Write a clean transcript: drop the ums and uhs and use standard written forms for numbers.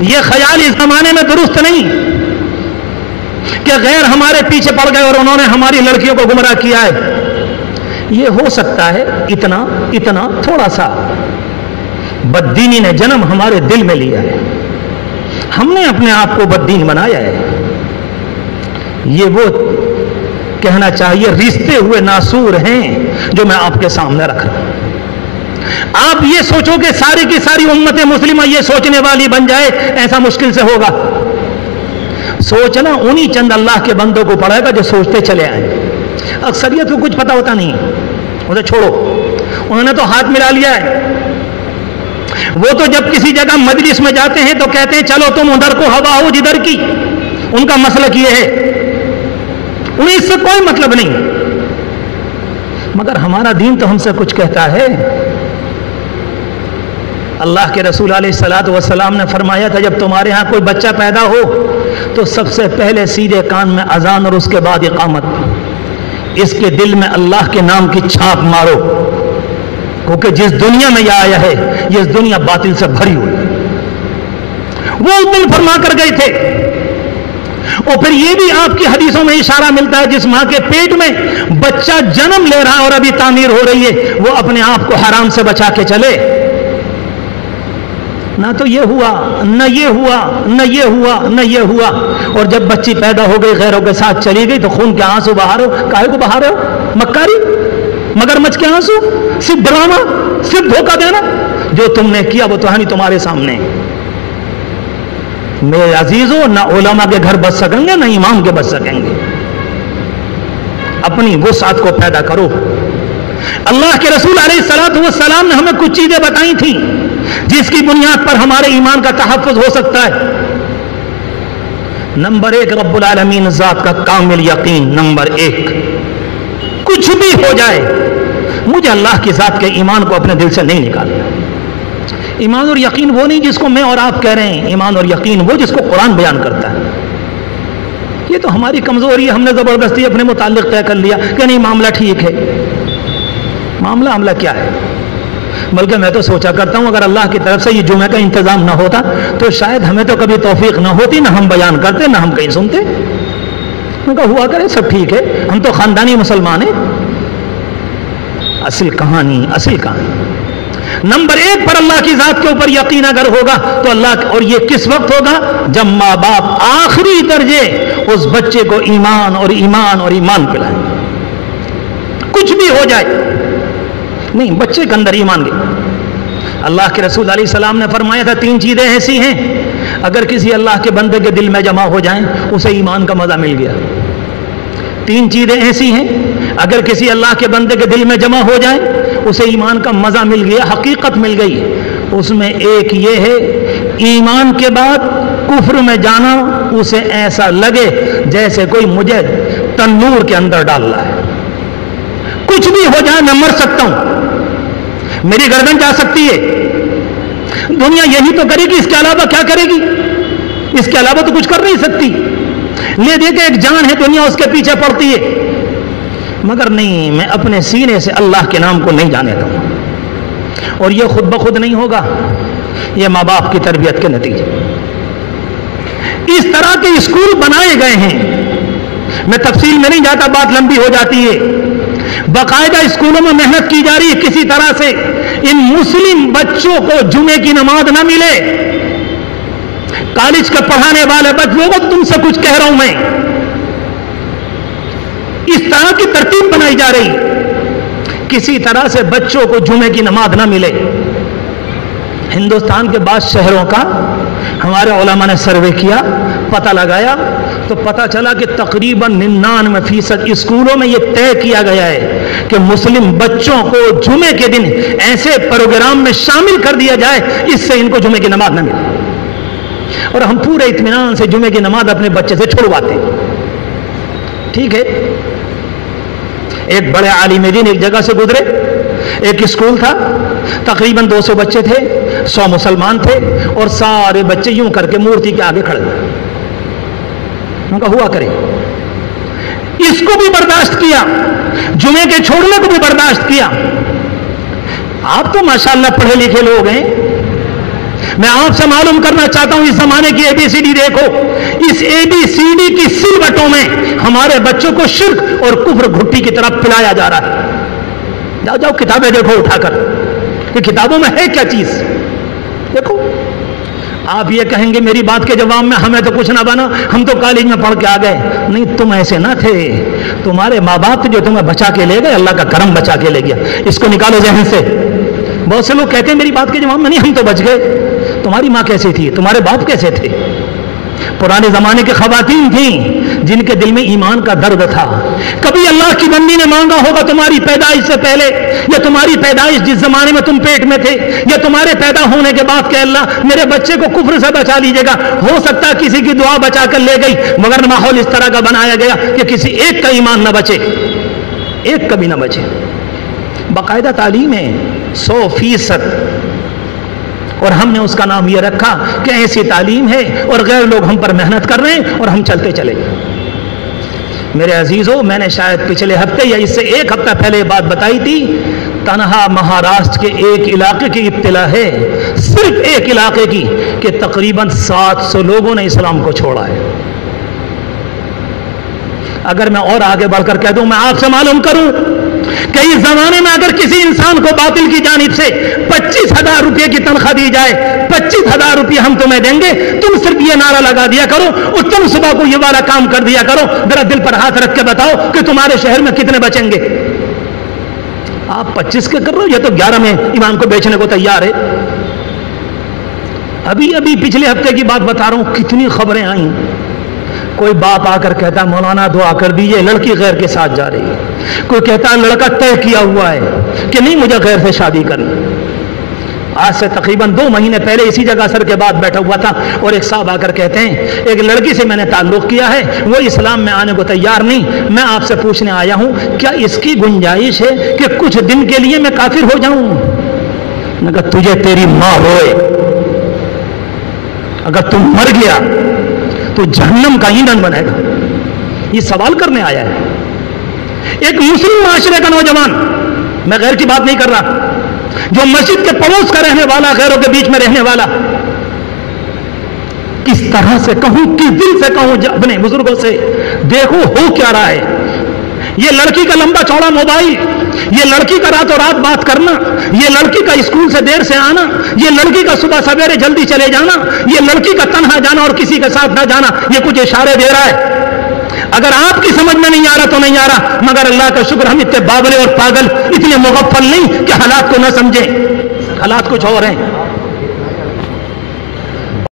یہ خیال اس زمانے میں درست نہیں کہ غیر ہمارے پیچھے پڑ گئے اور انہوں نے ہماری لڑکیوں کو گمراہ کیا ہے. یہ ہو سکتا ہے اتنا تھوڑا سا بددینی نے جنم ہمارے دل میں لیا ہے, ہم نے اپنے آپ کو بددین بنایا ہے. یہ وہ کہنا چاہیے رشتے ہوئے ناسور ہیں جو میں آپ کے سامنے رکھ رہا ہوں. آپ یہ سوچو کہ ساری کی ساری امت مسلمہ یہ سوچنے والی بن جائے, ایسا مشکل سے ہوگا. سوچنا انہی چند اللہ کے بندوں کو پڑے گا جو سوچتے چلے آئیں. اکثریت کو کچھ پتہ ہوتا نہیں, اسے چھوڑو, انہوں نے تو ہاتھ ملا لیا ہے. وہ تو جب کسی جگہ مجلس میں جاتے ہیں تو کہتے ہیں چلو تم ادھر کو ہوا ہو جدھر کی. ان کا مسلک یہ ہے, انہیں اس سے کوئی مطلب نہیں. مگر ہمارا دین تو ہم سے کچھ کہتا ہے. اللہ کے رسول علیہ الصلوۃ والسلام نے فرمایا تھا جب تمہارے ہاں کوئی بچہ پیدا ہو تو سب سے پہلے سیدھے کان میں اذان اور اس کے بعد اقامت. اس کے دل میں اللہ کے نام کی چھاپ مارو, کیونکہ جس دنیا میں یہ آیا ہے یہ اس دنیا باطل سے بھری ہوئی. وہ اس دن فرما کر گئے تھے. اور پھر یہ بھی آپ کی حدیثوں میں اشارہ ملتا ہے جس ماں کے پیٹ میں بچہ جنم لے رہا اور ابھی تعمیر ہو رہی ہے وہ اپنے آپ کو حرام سے بچا کے چلے. نہ تو یہ ہوا, نہ یہ ہوا, نہ یہ ہوا, نہ یہ ہوا. اور جب بچی پیدا ہو گئی غیروں کے ساتھ چلی گئی تو خون کے آنسو بہا رہے ہو. کاہے کو بہا رہے ہو؟ مکاری, مگرمچھ کے آنسو, صرف ڈرامہ, صرف دھوکہ دینا. جو تم نے کیا وہ تو ہے نہیں تمہارے سامنے. میرے عزیزوں, نہ علماء کے گھر بچ سکیں گے نہ امام کے بچ سکیں گے. اپنی وسعت کو پیدا کرو. اللہ کے رسول علیہ الصلوۃ والسلام نے ہمیں کچھ چیزیں بتائی تھیں جس کی بنیاد پر ہمارے ایمان کا تحفظ ہو سکتا ہے. نمبر 1 رب العالمین ذات کا کامل یقین. نمبر 1 کچھ بھی ہو جائے مجھے اللہ کی ذات کے ایمان کو اپنے دل سے نہیں نکالنا. ایمان اور یقین وہ نہیں جس کو میں اور آپ کہہ رہے ہیں, ایمان اور یقین وہ جس کو قرآن بیان کرتا ہے. یہ تو ہماری کمزوری ہے, ہم نے زبردستی اپنے متعلق طے کر لیا کہ نہیں معاملہ ٹھیک ہے. معاملہ کیا ہے؟ بلکہ میں تو سوچا کرتا ہوں اگر اللہ کی طرف سے یہ جمعہ کا انتظام نہ ہوتا تو شاید ہمیں تو کبھی توفیق نہ ہوتی, نہ ہم بیان کرتے, نہ ہم کہیں سنتے. میں کہا ہوا کرے سب ٹھیک ہے, ہم تو خاندانی مسلمان ہیں. اصل کہانی نمبر 1 پر اللہ کی ذات کے اوپر یقین اگر ہوگا تو اللہ, اور یہ کس وقت ہوگا؟ جب ماں باپ آخری درجے اس بچے کو ایمان اور ایمان اور ایمان پلائیں. کچھ بھی ہو جائے نہیں, بچے کے اندر ایمان گئے. اللہ کے رسول علیہ السلام نے فرمایا تھا 3 چیزیں ایسی ہیں اگر کسی اللہ کے بندے کے دل میں جمع ہو جائیں اسے ایمان کا مزہ مل گیا. 3 چیزیں ایسی ہیں اگر کسی اللہ کے بندے کے دل میں جمع ہو جائیں اسے ایمان کا مزہ مل گیا, حقیقت مل گئی. اس میں ایک یہ ہے ایمان کے بعد کفر میں جانا اسے ایسا لگے جیسے کوئی مجھے تنور کے اندر ڈال رہا ہے. کچھ بھی ہو جائے میں مر سکتا ہوں, میری گردن جا سکتی ہے, دنیا یہی تو کرے گی, اس کے علاوہ کیا کرے گی؟ اس کے علاوہ تو کچھ کر نہیں سکتی. لے دے کے ایک جان ہے دنیا اس کے پیچھے پڑتی ہے, مگر نہیں, میں اپنے سینے سے اللہ کے نام کو نہیں جانے دوں. اور یہ خود بخود نہیں ہوگا, یہ ماں باپ کی تربیت کے نتیجے. اس طرح کے اسکول بنائے گئے ہیں, میں تفصیل میں نہیں جاتا, بات لمبی ہو جاتی ہے. باقاعدہ اسکولوں میں محنت کی جا رہی ہے کسی طرح سے ان مسلم بچوں کو جمعے کی نماز نہ ملے. کالج کے پڑھانے والے بچوں کو تم سے کچھ کہہ رہا ہوں میں, اس طرح کی ترتیب بنائی جا رہی کسی طرح سے بچوں کو جمعے کی نماز نہ ملے. ہندوستان کے بعض شہروں کا ہمارے علماء نے سروے کیا, پتہ لگایا تو پتہ چلا کہ تقریباً 99% اسکولوں میں یہ طے کیا گیا ہے کہ مسلم بچوں کو جمعے کے دن ایسے پروگرام میں شامل کر دیا جائے اس سے ان کو جمعے کی نماز نہ ملے. اور ہم پورے اطمینان سے جمعے کی نماز اپنے بچے سے چھڑواتے ہیں. ٹھیک ہے, ایک بڑے عالم دین ایک جگہ سے گزرے, ایک اسکول تھا, تقریباً 200 بچے تھے, 100 مسلمان تھے, اور سارے بچے یوں کر کے مورتی کے آگے کھڑے تھے. ان کا ہوا کرے, اس کو بھی برداشت کیا, جمعے کے چھوڑنے کو بھی برداشت کیا. آپ تو ماشاءاللہ پڑھے لکھے لوگ ہیں, میں آپ سے معلوم کرنا چاہتا ہوں، اس زمانے کی ABCD دیکھو، اس ABCD کی سلوٹوں میں ہمارے بچوں کو شرک اور کفر گھٹی کی طرف پلایا جا رہا ہے۔ جاؤ جاؤ کتابیں دیکھو اٹھا کر کہ کتابوں میں ہے کیا چیز، دیکھو۔ آپ یہ کہیں گے میری بات کے جواب میں ہمیں تو کچھ نہ بنا، ہم تو کالج میں پڑھ کے آ گئے۔ نہیں، تم ایسے نہ تھے، تمہارے ماں باپ جو تمہیں بچا کے لے گئے، اللہ کا کرم بچا کے لے گیا۔ اس کو نکالو ذہن سے۔ بہت سے لوگ کہتے ہیں میری بات کے جواب میں نہیں، ہم تو بچ گئے۔ تمہاری ماں کیسی تھی، تمہارے باپ کیسے تھے؟ پرانے زمانے کی خواتین تھیں جن کے دل میں ایمان کا درد تھا۔ کبھی اللہ کی بندی نے مانگا ہوگا تمہاری پیدائش سے پہلے، یا تمہاری پیدائش جس زمانے میں تم پیٹ میں تھے، یا تمہارے پیدا ہونے کے بعد کہ اللہ میرے بچے کو کفر سے بچا لیجیے گا۔ ہو سکتا ہے کسی کی دعا بچا کر لے گئی، مگر ماحول اس طرح کا بنایا گیا کہ کسی ایک کا ایمان نہ بچے، ایک کا بھی نہ بچے۔ باقاعدہ تعلیم ہے 100%، اور ہم نے اس کا نام یہ رکھا کہ ایسی تعلیم ہے، اور غیر لوگ ہم پر محنت کر رہے ہیں اور ہم چلتے چلے۔ میرے عزیزو، میں نے شاید پچھلے ہفتے یا اس سے ایک ہفتہ پہلے یہ بات بتائی تھی، تنہا مہاراشٹر کے ایک علاقے کی اطلاع ہے، صرف ایک علاقے کی، کہ تقریباً 700 لوگوں نے اسلام کو چھوڑا ہے۔ اگر میں اور آگے بڑھ کر کہہ دوں، میں آپ سے معلوم کروں کہ اس زمانے میں اگر کسی انسان کو باطل کی جانب سے 25,000 روپے کی تنخواہ دی جائے، 25,000 روپے ہم تمہیں دیں گے، تم صرف یہ نعرہ لگا دیا کرو اور تم صبح کو یہ والا کام کر دیا کرو، ذرا دل پر ہاتھ رکھ کے بتاؤ کہ تمہارے شہر میں کتنے بچیں گے؟ آپ 25 کے کر رہے ہو، یہ تو 11 میں ایمان کو بیچنے کو تیار ہے۔ ابھی پچھلے ہفتے کی بات بتا رہا ہوں، کتنی خبریں آئیں۔ کوئی باپ آ کر کہتا مولانا دعا کر دیجئے، لڑکی غیر کے ساتھ جا رہی ہے۔ کوئی کہتا لڑکا طے کیا ہوا ہے کہ نہیں مجھے غیر سے شادی کرنی۔ آج سے تقریباً 2 مہینے پہلے اسی جگہ سر کے بعد بیٹھا ہوا تھا، اور ایک صاحب آ کر کہتے ہیں ایک لڑکی سے میں نے تعلق کیا ہے، وہ اسلام میں آنے کو تیار نہیں، میں آپ سے پوچھنے آیا ہوں کیا اس کی گنجائش ہے کہ کچھ دن کے لیے میں کافر ہو جاؤں؟ میں کہا تجھے تیری ماں ہوئے، اگر تم مر گیا تو جہنم کا ایندھن بنے گا۔ یہ سوال کرنے آیا ہے ایک مسلم معاشرے کا نوجوان، میں غیر کی بات نہیں کر رہا، جو مسجد کے پڑوس کا رہنے والا، غیروں کے بیچ میں رہنے والا، کس طرح سے کہوں، کس دل سے کہوں اپنے بزرگوں سے، دیکھو ہو کیا رہا ہے۔ یہ لڑکی کا لمبا چوڑا موبائل، یہ لڑکی کا راتوں رات بات کرنا، یہ لڑکی کا اسکول سے دیر سے آنا، یہ لڑکی کا صبح سویرے جلدی چلے جانا، یہ لڑکی کا تنہا جانا اور کسی کے ساتھ نہ جانا، یہ کچھ اشارے دے رہا ہے۔ اگر آپ کی سمجھ میں نہیں آ رہا تو نہیں آ رہا، مگر اللہ کا شکر ہم اتنے باولے اور پاگل، اتنے مغفل نہیں کہ حالات کو نہ سمجھیں۔ حالات کچھ اور ہیں۔